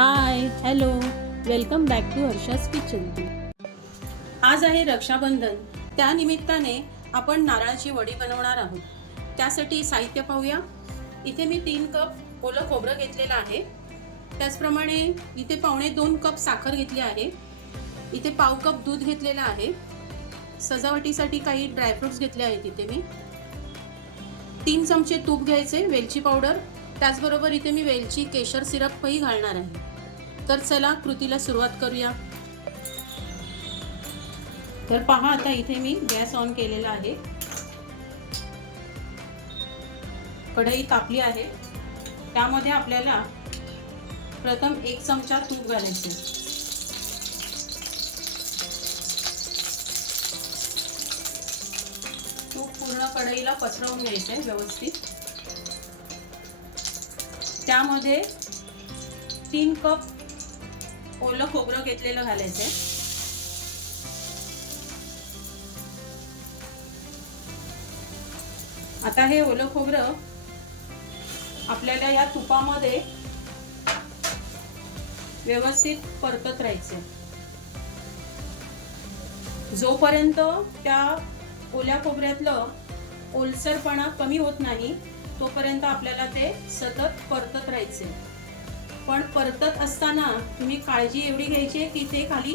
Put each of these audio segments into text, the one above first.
High hello welcome back to Harsha's kitchen. आज आहे रक्षाबंधन, त्या निमित्ताने आपण नारळाची वडी बनवणार आहोत। त्यासाठी साहित्य पाहूया। इथे मी 3 कप ओलं खोबरं घेतलेलं आहे। त्याचप्रमाणे इथे 2.25 कप साखर घेतली आहे। इथे पाव कप दूध घेतलेलं आहे। सजावटीसाठी काही ड्रायफ्रुट्स घेतले आहेत। इथे मी 3 चमचे तूप घ्यायचे, वेलची पावडर, त्याचबरोबर इथे मी वेलची केशर सिरपही घालणार आहे। तर चला कृतीला सुरुवात करूया। तर पहा, आता इथे मी गॅस ऑन केलेला आहे। कढई तापली आहे। त्यामध्ये आपल्याला प्रथम 1 चमचा तूप घालायचे। तूप पूर्ण कढईला पसरवून घ्यायचे व्यवस्थित। त्यामध्ये 3 कप ओलं खोबरं घेतलेलं घालायचंय। आता हे ओलं खोबरं आपल्याला या तुपामध्ये व्यवस्थित परतत राहायचंय। जोपर्यंत त्या ओल्या खोबऱ्यातलं ओलसरपणा कमी होत नाही तोपर्यंत आपल्याला ते सतत परतत राहायचे। पण परतत असताना तुम्ही काळजी एवढी घ्यायची की ते खाली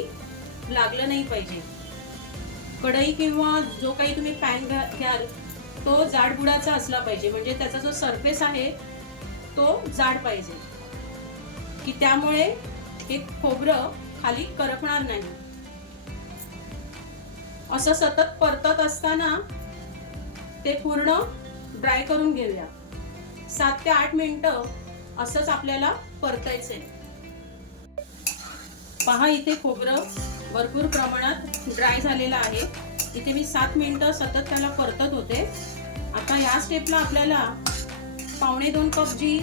लागलं नाही पाहिजे। कढई किंवा जो काही तुम्ही पॅन घ्याल तो जाडबुडाचा असला पाहिजे, म्हणजे त्याचा जो सरफेस आहे तो जाड पाहिजे, की त्यामुळे हे खोबरं खाली करपणार नाही। असं सतत परतत असताना ते पूर्ण ड्राय करून घेऊया। 7 ते 8 मिनिटं असंच आपल्याला परतायचंय। पहा, इथे खोबरं भरपूर प्रमाणात ड्राय झालेलं आहे। इथे मी 7 मिनिटं सतत त्याला परतत होते। आता या स्टेपला आपल्याला 2.25 कप जी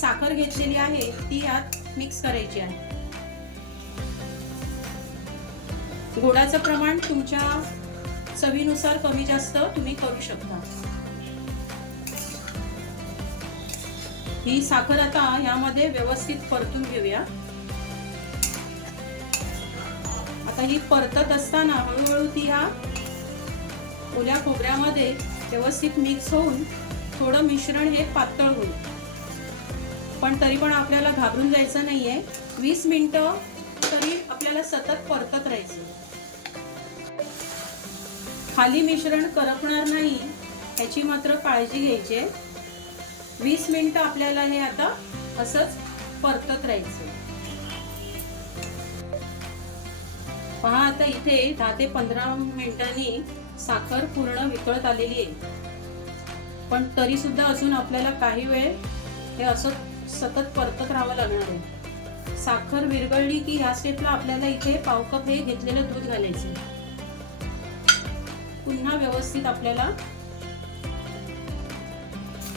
साखर घेतलेली आहे ती यात मिक्स करायची आहे। गोडाचं प्रमाण तुमच्या चवीनुसार कमी जास्त तुम्ही करू शकता। ही साखर आता यामध्ये व्यवस्थित परतून घेऊया। आता ही परतत असताना हळूहळू ती या ओल्या खोबऱ्यामध्ये व्यवस्थित मिक्स होऊन थोडं मिश्रण हे पातळ होईल। पण तरी पण आपल्याला घाबरून जायचं नाहीये। 20 मिनिटं तरी आपल्याला सतत परतत राहायचं। खाली मिश्रण करपणार नाही याची मात्र काळजी घ्यायची आहे। 20 मिनिटं आपल्याला हे आता असंच परतत राहायचं। पहा, आता इथे 10 ते 15 मिनिटांनी साखर पूर्ण वितळत आलेली आहे। पण तरी सुद्धा अजून आपल्याला काही वेळ हे असं सतत परतत राहावं लागणार आहे। साखर विरघळली की ह्या स्टेपला आपल्याला इथे पाव कप हे घेतलेलं दूध घालायचं। पुन्हा व्यवस्थित आपल्याला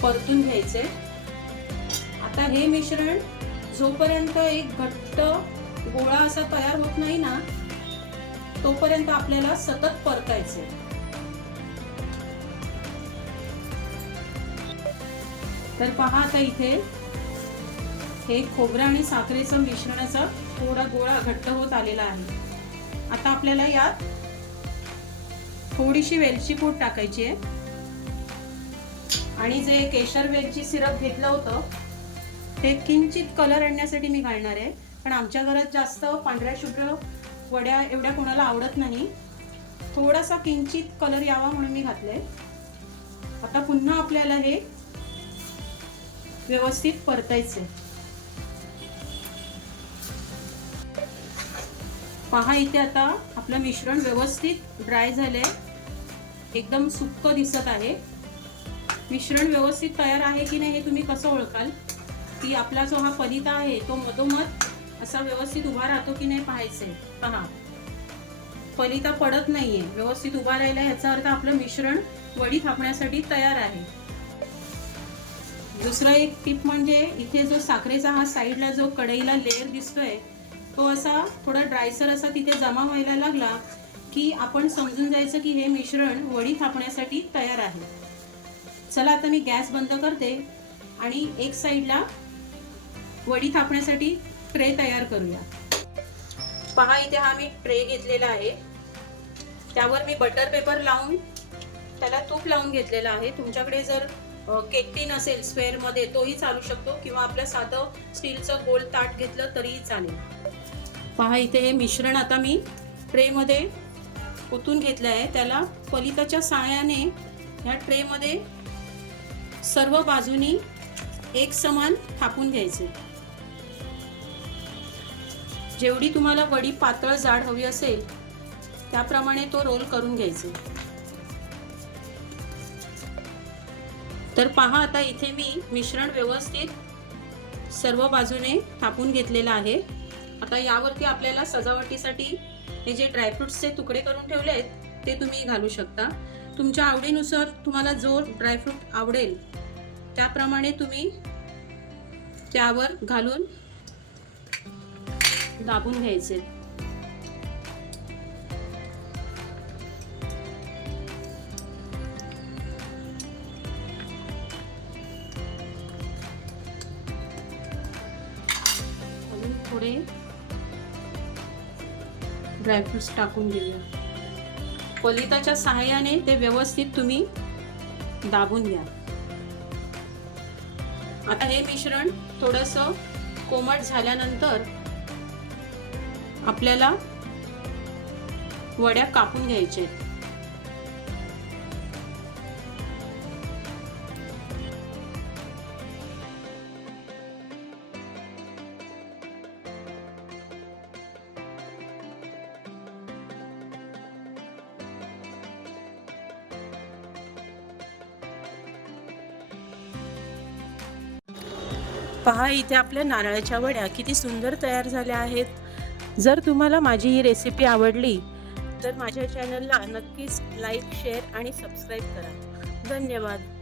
परतून घ्यायचे। आता हे मिश्रण जोपर्यंत एक घट्ट गोळा असा तयार होत नाही ना तोपर्यंत आपल्याला सतत परतायचे। तर पहा, आता इथे हे खोबरं आणि साखरेचं मिश्रणाचा थोडा गोळा घट्ट होत आलेला आहे। आता आपल्याला यात थोडीशी वेलची पूड टाकायची आहे आणि जे केशर वेलची सिरप घेतलं होतं ते किंचित कलर आणण्यासाठी मी घालणार आहे। पण आमच्या घरात जास्त पांढऱ्या शुभ्र वड्या एवढ्या कोणाला आवडत नाही, थोडासा किंचित कलर यावा म्हणून मी घातलंय। आता पुन्हा आपल्याला हे व्यवस्थित परतायचे। पहा, इथे आता आपलं मिश्रण व्यवस्थित ड्राय झालंय, एकदम सुक्क दिसत आहे। मिश्रण व्यवस्थित तयार आहे की नाही हे तुम्ही कसं ओळखाल? की आपला जो हा फलिता आहे तो मधोमध असा व्यवस्थित उभा राहतो की नाही पाहायचंय। पहा, फलिता पडत नाहीये, व्यवस्थित उभा राहिला, याचा अर्थ आपलं मिश्रण वडी थापण्यासाठी तयार आहे। दुसरं एक टिप म्हणजे इथे जो साखरेचा हा साईडला जो कढईला लेअर दिसतोय तो असा थोडा ड्रायसर असा तिथे जमा व्हायला लागला की आपण समजून जायचं की हे मिश्रण वडी थापण्यासाठी तयार आहे। चला, आता मी गॅस बंद करते आणि एक साईडला वडी थापण्यासाठी ट्रे तयार करूया। पहा इथे हा मी ट्रे घेतलेला आहे, त्यावर मी बटर पेपर लावून त्याला तूप लावून घेतलेला आहे। तुमच्याकडे जर केक टीन असेल स्क्वेअर मध्ये तोही चालू शकतो, किंवा आपलं साधं स्टीलचं गोल ताट घेतलं तरीही चालेल। पहा इथे हे मिश्रण आता मी ट्रे मध्ये ओतून घेतलं आहे। त्याला फलिताच्या साहाय्याने ह्या ट्रे मध्ये सर्व बाजूनी एक समान थापून घ्यायचे। जेवढी तुम्हाला वडी पातळ जाड हवी असेल त्याप्रमाणे तो रोल करून घ्यायचे। तर पहा आता इथे मी मिश्रण व्यवस्थित सर्व बाजूने थापून घेतलेलं आहे। आता यावरती आपल्याला सजावटीसाठी हे जे ड्रायफ्रुट्सचे तुकडे करून ठेवले आहेत ते तुम्ही घालू शकता। तुमच्या आवडीनुसार तुम्हाला जो ड्रायफ्रूट आवडेल त्याप्रमाणे तुम्ही त्यावर घालून दाबून घ्यायचे। थोडे ड्रायफ्रुट्स टाकून घेऊया। फलिताच्या सहाय्याने ते व्यवस्थित तुम्ही दाबून घ्या। आता हे मिश्रण थोडंसं कोमट झाल्यानंतर आपल्याला वड्या कापून घ्यायचे। पहा इथे आपल्या नारळाच्या वड्या किती सुंदर तयार झाल्या आहेत। जर तुम्हाला माझी ही रेसिपी आवडली तर माझ्या चॅनलला नक्कीच लाईक, शेअर आणि सबस्क्राईब करा। धन्यवाद।